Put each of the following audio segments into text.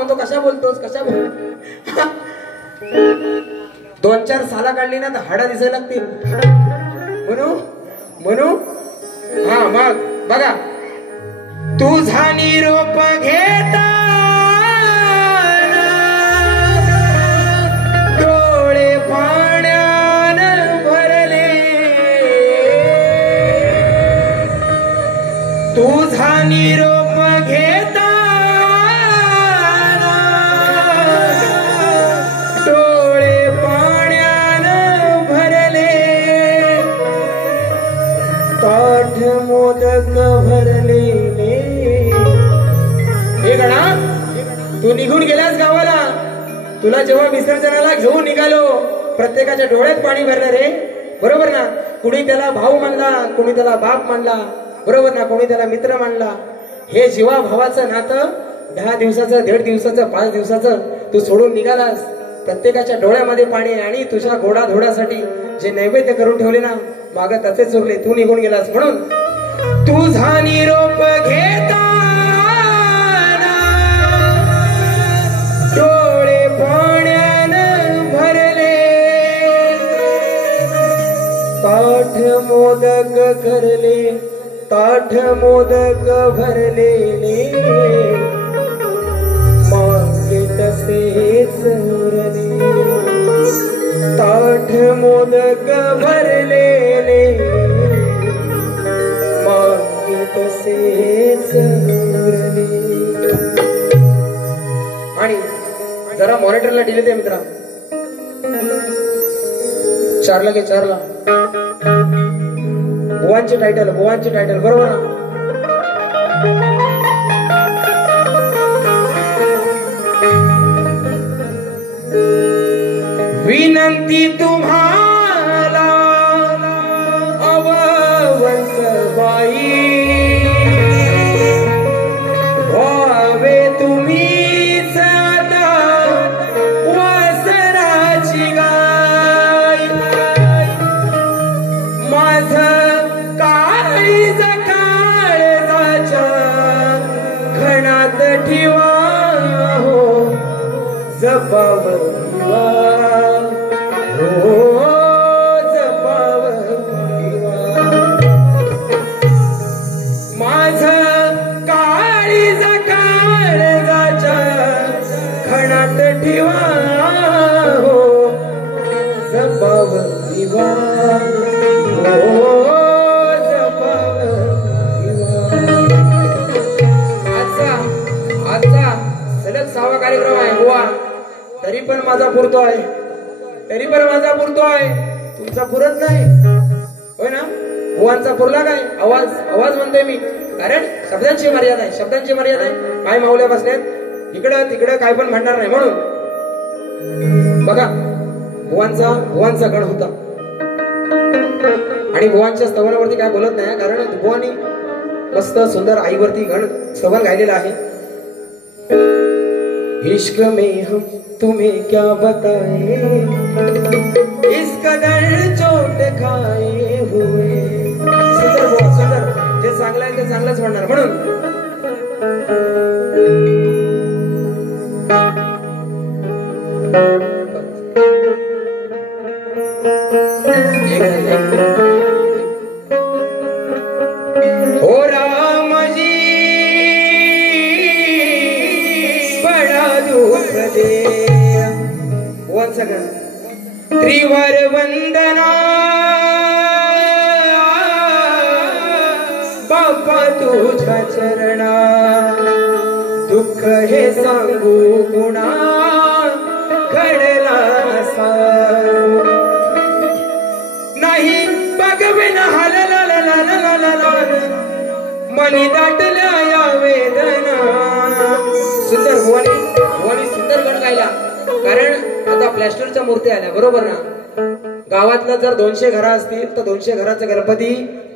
तो कशा बोलतोस कशा बोल 2-4 साला काढली ना तर हाडा दिसायला लागतील म्हणू म्हणू हा मग बघा तुझा निरोप घेता डोळे पाण्यान भरले तुझा निरोप घेता मोदक भरलेले हे गणा तू निघून गेलास गावाला तुला जेव्हा विसर्जनाला घेऊन निघालो प्रत्येकाच्या डोळ्यात पाणी भरलं रे बरोबर ना कुणी त्याला भाऊ मानला कुणी त्याला बाप मानला बरोबर ना कोणी त्याला मित्र मानला हे जीवा भावाचं नातं 10 दिवसाचं 1.5 दिवसाचं 5 दिवसाचं तू सोडून निघालास प्रत्येकाच्या डोळ्यामध्ये पाणी आणि तुझ्या गोडा धोडासाठी जे नैवेद्य करून ठेवले ना मागं तसेच उरले तू निघून गेलास म्हणून तुझा निरोप घेता डोळे पाण्यानं भरले ताठ मोदक करले ताठ मोदक भरलेले मागे तसेच उरले ताठ मोदक भरलेले तसेच उरले आणि जरा मॉनिटरला दिले ते मित्रा 4ला घे 4ला बुवांचे टायटल बरोबर ना विनंती तुम्हाला अवंसबाई व्हावे तुम्ही सदा वासराची गाय माझं काळीज काळजाच्या खणात ठेवा हो जपावर तरी पण माझा पुरतोय तुमचा पुरत नाही होय ना बुवांचा पुरला काय आवाज म्हणतोय मी कारण शब्दांची मर्यादा आहे काय माऊल्या बसल्यात इकडं तिकडं काय पण म्हणणार नाही म्हणून बघा बुवांचा गण होता आणि बुवांच्या स्तवनावरती काय बोलत नाही कारण बुवानी मस्त सुंदर आईवरती गण स्तवन गायलेलं आहे इश्क में हम तुम्हें क्या बताए इस कदर चोट खाए हुए सुंदर बहुत सुंदर जे चांगलं आहे ते चांगलंच म्हणणार म्हणून हो राम जी बड़ा दुख दे once again त्रिवर वंदना बापा तुझ्या चरणा दुःख हे सांगू गुणा घडला असा नाही बघवेन मनी दाटल्या या वेदना सुंदर भुवानी सुंदर गण गायला कारण आता प्लॅस्टरच्या मूर्त्या आल्या बरोबर ना गावातला जर 200 घरा असतील तर 200 घराचा गणपती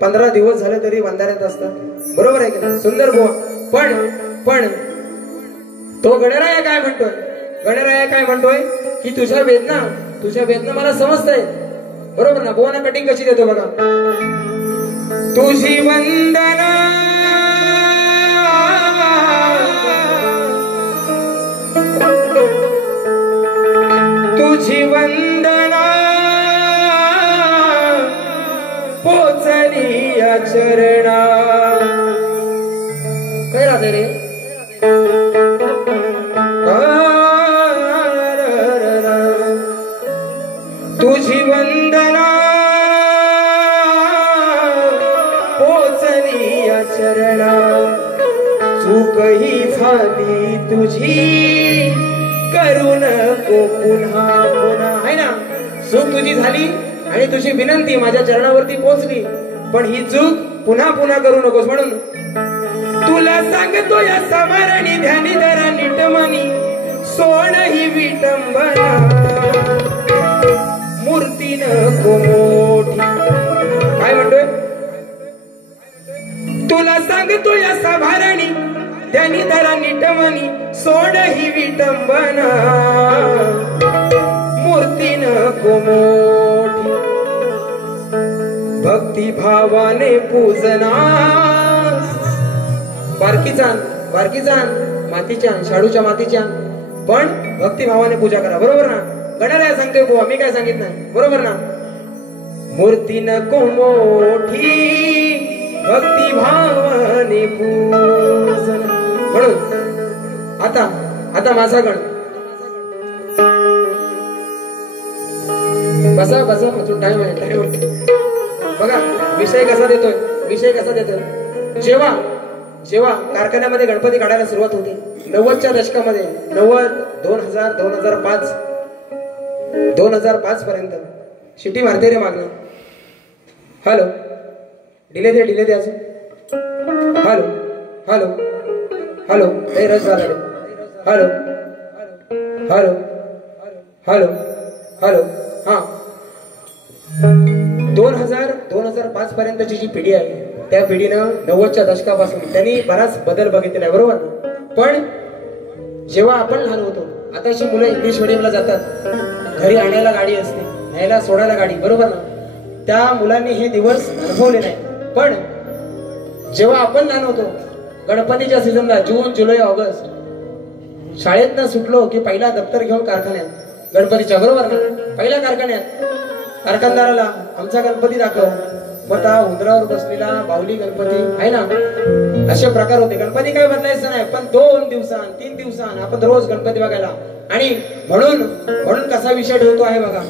15 दिवस झाले तरी बंधाऱ्यात असतात बरोबर आहे की नाही सुंदर बुवा पण तो गणराया काय म्हणतोय की तुझ्या वेदना मला समजताय बरोबर ना बुवाना कटिंग कशी देतो बघा तुझी वंदना चरणा. काय राहते रे तुझी वंदना पोचली या चरणा. चूकही झाली तुझी करू नको पुन्हा पुन्हा. आहे ना, चूक तुझी झाली आणि तुझी विनंती माझ्या चरणावरती पोचली, पण ही चूक पुन्हा पुन्हा करू नकोस. म्हणून तुला सांगतो या समरणी ध्यानी धरा नीटमनी सोड ही विटंबना. मूर्ती नको मोठी. काय म्हणतोय? तुला सांगतो या सभारणी ध्यानी धरा नीटमनी सोड ही विटंबना. मूर्ती नको मोठी. भक्ती भावाने पूजना. बारकीचा मातीच्या शाडूच्या मातीच्या, पण भक्तिभावाने पूजा करा. बरोबर ना? गणाऱ्या सांगतोय बुवा, मी काय सांगितलं? बरोबर ना? मूर्ती नको मोठी भक्तिभावाने पूजन. म्हणून आता माझा गण बसा अजून टाइम आहे. बघा विषय कसा देतोय. जेव्हा कारखान्यामध्ये गणपती काढायला सुरुवात होती 90च्या दशकामध्ये, 90, 2000, 2005 पर्यंत शिटी मारते रे मागणं. हॅलो, डिले दे अजून. हॅलो हे रस झाला रे. हॅलो हा. 2005 पर्यंतची जी पिढी आहे त्या पिढीनं 90च्या दशकापासून त्यांनी बराच बदल बघितलेला आहे. बरोबर. पण जेव्हा आपण लहान होतो, आताची मुलं इंग्लिश मिडियमला जातात, घरी आणायला गाडी असते, न्यायला सोडायला गाडी. बरोबर ना? त्या मुलांनी हे दिवस अनुभवले नाही. पण जेव्हा आपण लहान होतो, गणपतीच्या सीझनला जून, जुलै, ऑगस्ट शाळेतनं सुटलो की पहिला दप्तर घेऊन कारखान्यात गणपतीच्या. बरोबर ना? पहिल्या कारखानदाराला आमचा गणपती दाखव. मग त्या उंदरावर बसलेला बाहुली गणपती आहे ना, असे प्रकार होते. गणपती काही बदलायचं नाही, पण 2 दिवसांनी 3 दिवसांनी आपण रोज गणपती बघायला. आणि म्हणून कसा विषय ठेवतो आहे बघा.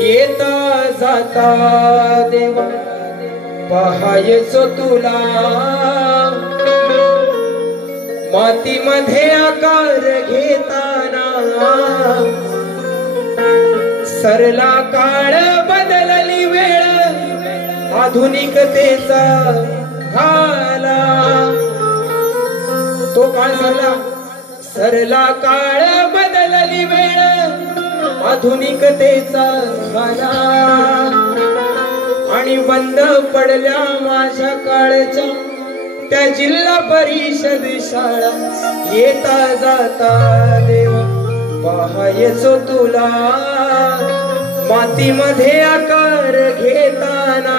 येता जाता देवा पहायचो तुला, मातीमध्ये आकार घेताना. सरला काळ बदलली वेळ आधुनिकतेचा घाला. तो काळ सरला काळ बदलली वेळ आधुनिकतेचा घाला. आणि बंद पडल्या माझ्या काळच्या त्या जिल्हा परिषद शाळा. येता जाता देव पहायचो तुला, मातीमध्ये आकार घेताना.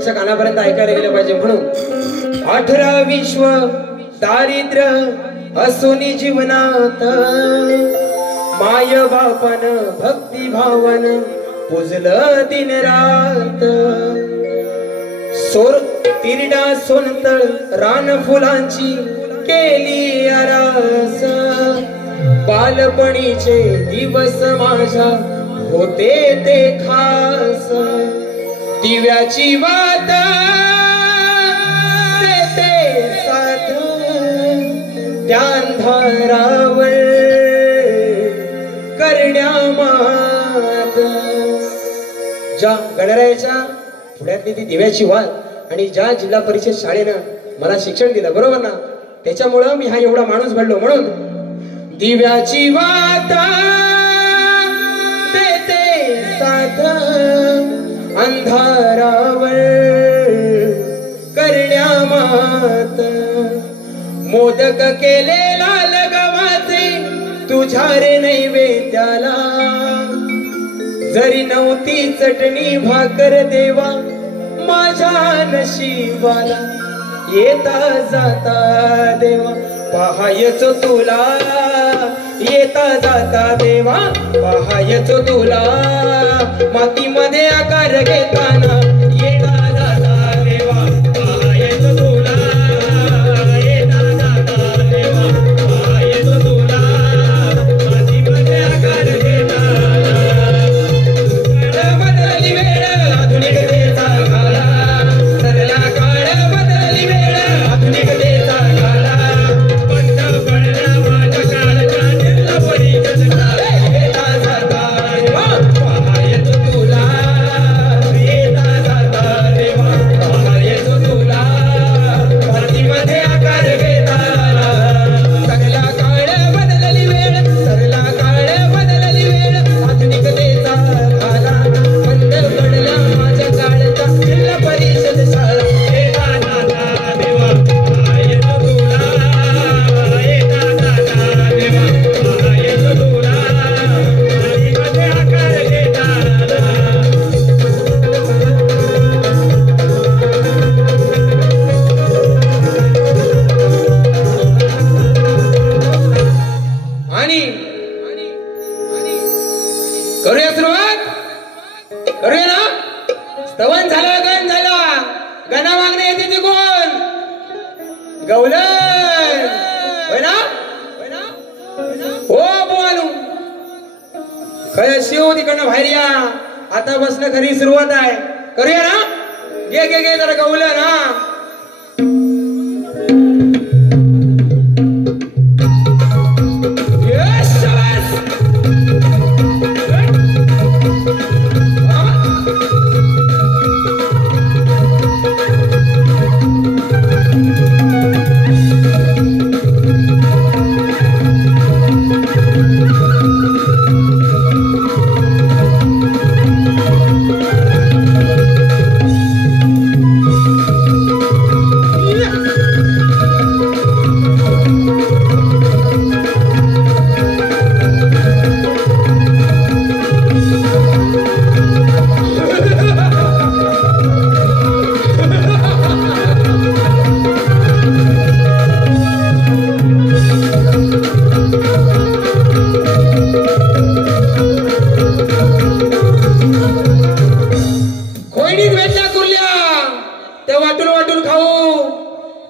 त्यांच्या कानापर्यंत ऐकायला गेलं पाहिजे. म्हणून 18 विश्व दारिद्र्य असोनी जीवनात माय बापन भक्ती भावन पुजलं दिन रात. सोर तिरडा सोनतळ रान फुलांची केली आरास. बालपणीचे दिवस माझ्या होते ते खास. दिव्याची वात देते साथ त्या अंधारावर करण्यामात. ज्या गणरायाच्या पुण्यातली ती दिव्याची वात आणि ज्या जिल्हा परिषद शाळेनं मला शिक्षण दिलं बरोबर ना, त्याच्यामुळं मी हा एवढा माणूस घडलो. म्हणून दिव्याची वात देते साथ अंधारावर करण्यामात. मोदक केले लाल गव्हाचे तुझ्या रे नैवेद्याला. जरी नव्हती चटणी भाकर देवा माझ्या नशिबाला. येता जाता देवा पहायचो तुला. येता जाता देवा पहायचो तुला. मातीमध्ये आकार घेताना येता जाता देवा पहायचो तुला. येता जाता देवा पहायचो तुला. मातीमध्ये आकार घेताना बदलली वेळ आधुनिकतेचा घाला. सरला काळ बदलली वेळ आधुनिकतेचा घाला. बंद पडला माझ्या काळाच्या निर्ला परिषद शाळा. येता जाता देवा पहायचो तुला. येता जाता देवा पहायचो तुला. मातीमध्ये आकार घेताना सरला काळ बदलली वेळ. सरला काळ बदलली वेळ आधुनिकतेचा घाला. बंद पडला माझ्या काळाच्या जिल्हा परिषद शाळा. येता जाता देवा पहायचो तुला. येता जाता देवा पहायचो तुला. मातीमध्ये आकार घेताना आणि करूया सुरुवात. करूया ना. स्तवन झाला गण झाला. गणा मागणे येते ती कोण? गवलन होय ना. हो बोलू खरं शिव तिकडनं बाहेर या. आता बसणं खरी सुरुवात आहे. करूया ना. घे घे घे जरा गवलन. हा Yes, शाबास. खोयनीत भेटल्या कुर्ल्या त्या वाटून वाटून खाऊ.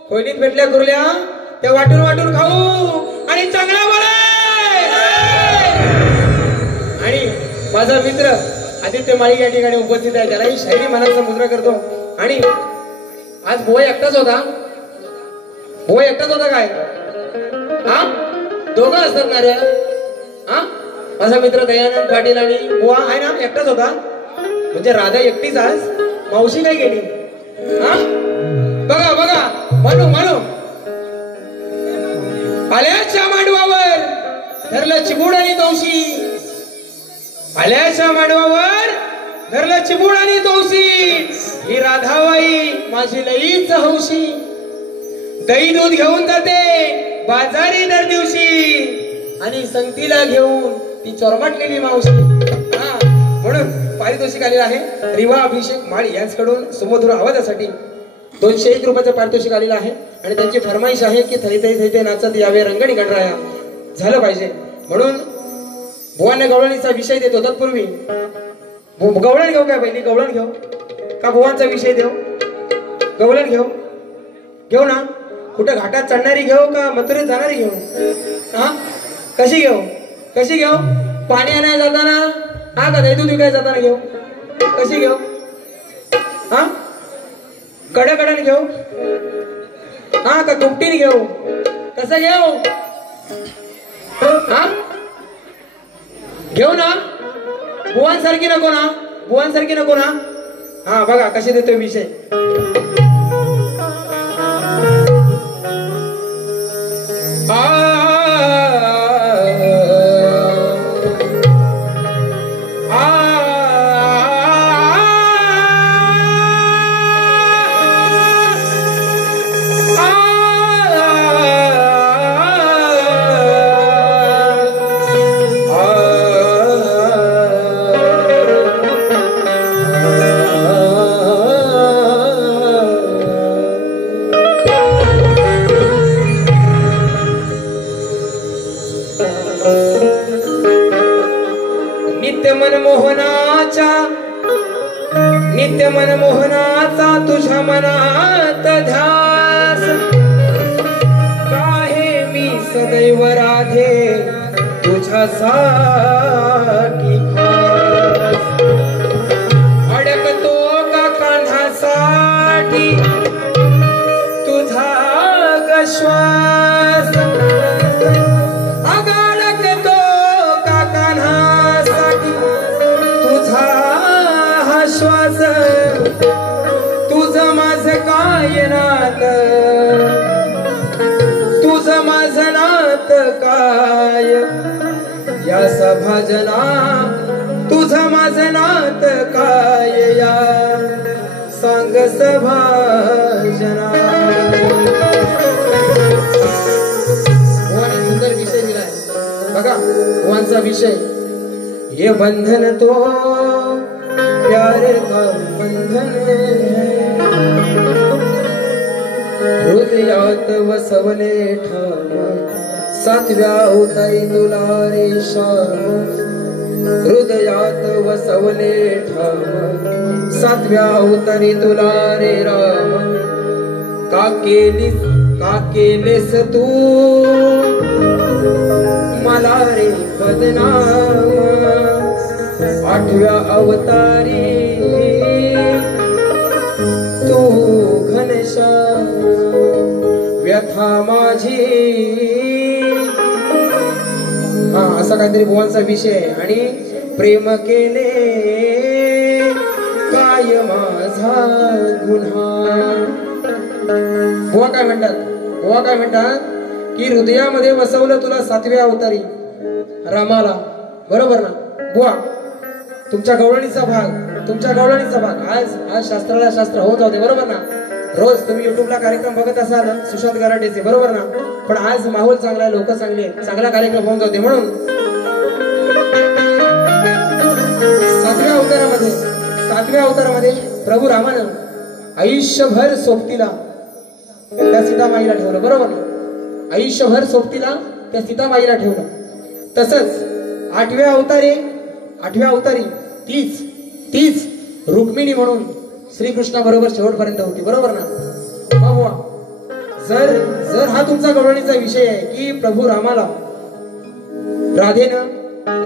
खोयनीत भेटल्या कुर्ल्या त्या वाटून वाटून खाऊ. आणि चांगला बोला. आणि माझा मित्र आदित्य माळी या ठिकाणी उपस्थित आहे. त्यालाही शायरी मनाचा मुद्रा करतो. आणि आज भोय एकटाच होता. भोय एकटाच होता काय? हा दोघं असतात ना रे. हा माझा मित्र दयानंद पाटील आणि बुवा आहे ना. एकटाच होता. म्हणजे राधा एकटीच आज. मावशी काय गेली? हा बघा बघा. म्हणू म्हणू आल्याच्या मांडवावर धरलं चिबूड आणि तवशी. आल्याच्या मांडवावर धरलं चिबूड आणि तवशी. ही राधाबाई माझी लईच हौशी. दही दूध घेऊन जाते बाजारी दर दिवशी. आणि संगतीला घेऊन ती चोरमटलेली मावशी. हा म्हणून पारितोषिक आलेलं आहे रिवा अभिषेक माळी यांच्याकडून सुमधुर आवाजासाठी 201 रुपयाचं पारितोषिक आलेलं आहे आणि त्यांची फरमाईश आहे की थैते थैते नाचत यावे रंगणी गणराया झालं पाहिजे म्हणून बुवांना गवळणीचा विषय देतो. तत्पूर्वी गवळण घेऊ काय पहिली गवळण घेऊ का बुवांचा विषय देऊ? गवळण घेऊ ना. कुठं घाटात चढणारी घेऊ का मथुरेत जाणारी घेऊ? हा कशी घेऊ? पाणी आणायला जाताना हा का दूध विकायला जाताना घेऊ? कशी घेऊ? हा कडकडन घेऊ हा का दुपटीने घेऊ? कसं घेऊ? हा घेऊ ना. बुवांसारखी नको ना. हा बघा कशी देतोय विषय. नित्य मनमोहनाचा तुझ्या मनात ध्यास काहे मी सदैव राधे तुझ्यासाठी अडकतो का कान्हासाठी तुझा श्वास अडकतो का कान्हासाठी तुझा श्वास तुझं माझं काय नात तुझं माझं नात काय या सभाजना तुझं माझं नात काय या सांग सभाजना. भगवान सुंदर विषय दिलाय बघा. भगवानचा विषय ये बंधन तो प्यार का बंधन हृदयात वसवले ठाम सातव्या उतारी तुला रे श्याम हृदयात वसवले ठाम सातव्या उतारी तुला रे राम का केलीस तू मला रे बदनाम आठव्या अवतारी तू घनश्याम व्यथा माझी. हा असा काहीतरी बुवांचा विषय आहे. आणि प्रेम केले काय माझा गुन्हा. बुवा काय म्हणतात की हृदयामध्ये वसवलं तुला सातव्या अवतारी रामाला. बरोबर ना बुवा? तुमच्या गवळणीचा भाग आज शास्त्राला शास्त्र होत होते. बरोबर ना? रोज तुम्ही युट्यूबला कार्यक्रम बघत असाल सुशांत गराटेचे. बरोबर ना? पण आज माहोल चांगला आहे, लोक चांगले आहेत, चांगला कार्यक्रम होऊन जाते. म्हणून सातव्या अवतारामध्ये प्रभू रामानं आयुष्यभर सोबतीला त्या सीतामाईला ठेवलं. बरोबर ना? आयुष्यभर सोबतीला त्या सीतामाईला ठेवलं. तसंच आठव्या अवतारी तीच रुक्मिणी म्हणून श्रीकृष्णा बरोबर शेवटपर्यंत होती. बरोबर ना? बाबा जर हा तुमचा गवळणीचा विषय आहे की प्रभू रामाला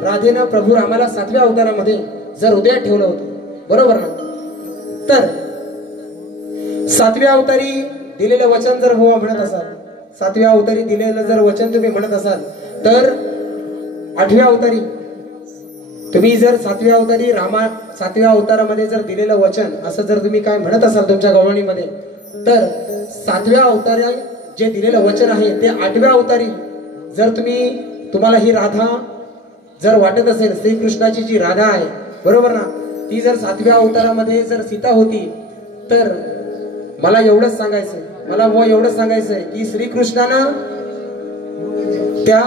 राधेनं प्रभू रामाला सातव्या अवतारामध्ये जर हृदयात ठेवलं होतं. बरोबर ना? तर सातव्या अवतारी दिलेलं वचन जर बुवा म्हणत असाल, सातव्या अवतारी दिलेलं जर वचन तुम्ही म्हणत असाल, तर आठव्या अवतारी तुम्ही जर सातव्या अवतारामध्ये जर दिलेलं वचन असं जर तुम्ही काय म्हणत असाल तुमच्या गवळणीमध्ये, तर सातव्या अवतारी जे दिलेलं वचन आहे ते आठव्या अवतारी जर तुम्हाला ही राधा जर वाटत असेल, श्रीकृष्णाची जी राधा आहे, बरोबर ना, ती जर सातव्या अवतारामध्ये जर सीता होती, तर मला एवढंच सांगायचंय की श्रीकृष्णानं त्या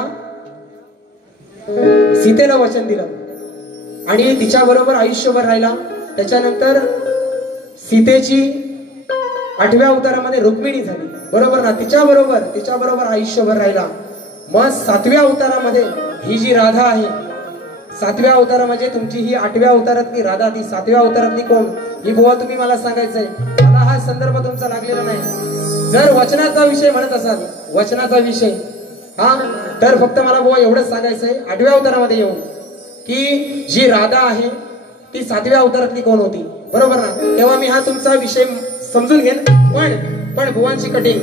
सीतेला वचन दिलं आणि तिच्या बरोबर आयुष्यभर राहिला. त्याच्यानंतर सीतेची 8व्या अवतारामध्ये रुक्मिणी झाली, बरोबर ना. तिच्या बरोबर आयुष्यभर राहिला. मग 7व्या अवतारामध्ये ही जी राधा आहे, 7व्या अवतार म्हणजे तुमची ही 8व्या अवतारातली राधा, ती 7व्या अवतारातली कोण ही बुवा तुम्ही मला सांगायचंय. मला हा संदर्भ तुमचा लागलेला नाही. जर वचनाचा विषय म्हणत असाल, वचनाचा विषय हा, तर फक्त मला बुवा एवढंच सांगायचंय 8व्या अवतारामध्ये येऊन की जी राधा आहे ती 7व्या अवतारातली कोण होती, बरोबर ना. तेव्हा मी हा तुमचा विषय समजून घेईन. पण बुवांची कटिंग,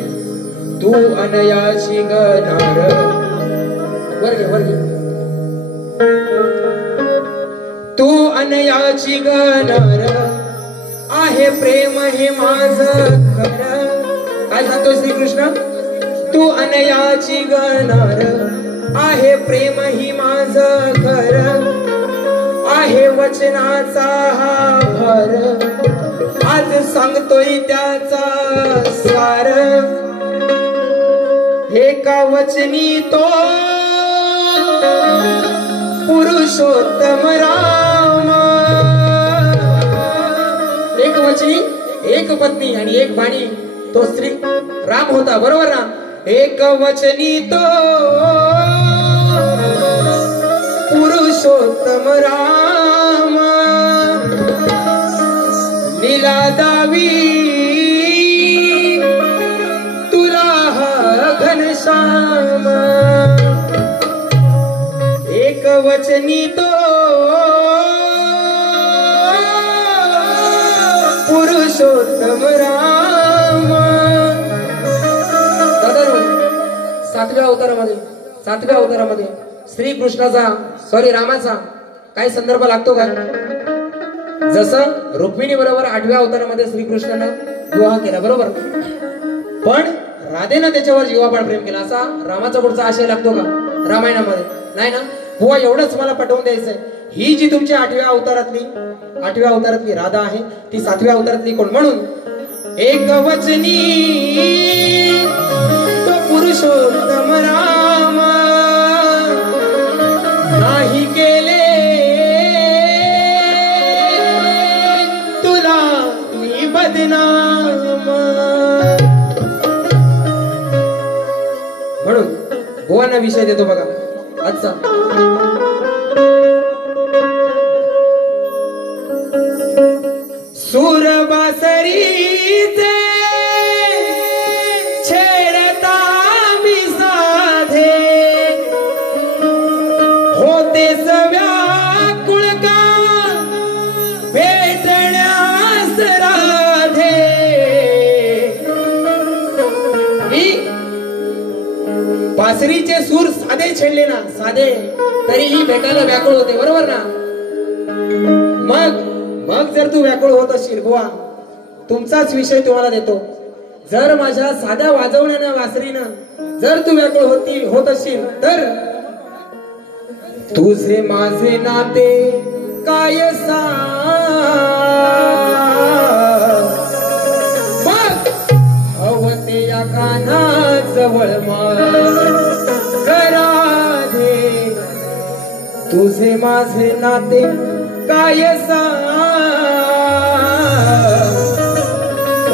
तू अनयाची गनार, वर घे. तू अनयाची गनार आहे प्रेम हे माझ खरं. काय सांगतो श्रीकृष्ण, तू अनयाची गनार आहे प्रेम ही माझ खरं, आहे वचनाचा हा भर, आज सांगतोय त्याचा सार. एका वचनी तो पुरुषोत्तम राम, एक वचनी, एक पत्नी आणि एक बाणी, तो श्री राम होता, बरोबर ना. एक वचनी तो पुरुषोत्तम राम, लीला दावी तुला घनश्याम. एक वचनी तो पुरुषोत्तम राम. 7व्या अवतारामध्ये श्रीकृष्णाचा रामाचा काय संदर्भ लागतो का. जसं रुक्मिणी बरोबर 8व्या अवतारामध्ये श्रीकृष्णानं विवाह केला, बरोबर. पण राधेनं त्याच्यावर जीवापाड प्रेम केला, असा रामाचा पुढचा आशय लागतो का रामायणामध्ये, नाही ना. बुवा एवढंच मला पटवून द्यायचंय. ही जी तुमची 8व्या अवतारातली राधा आहे ती 7व्या अवतारातली कोण. म्हणून एक वचनी तो पुरुषोत्तम राम, नाही केले तुला मी बदनाम. म्हणून बुवांना विषय देतो बघा आजचा. सूरबासरीचे छेडता मी साधे, होते व्याकुळ का भेटण्यास राधे. बासरीचे सूर साधे छेडले ना, साधे तरीही भेटायला व्याकुळ होते, बरोबर ना. मग जर तू व्याकुळ होत असशील बुवा, तुमचाच विषय तुम्हाला देतो. जर माझ्या साध्या वाजवण्यानं बासरीनं जर तू व्याकुळ होत असशील तर तुझे माझे नाते काय मग हवते या कान्हा जवळ राधे. तुझे माझे नाते काय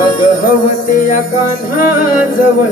मग हवते या कान्हा जवळ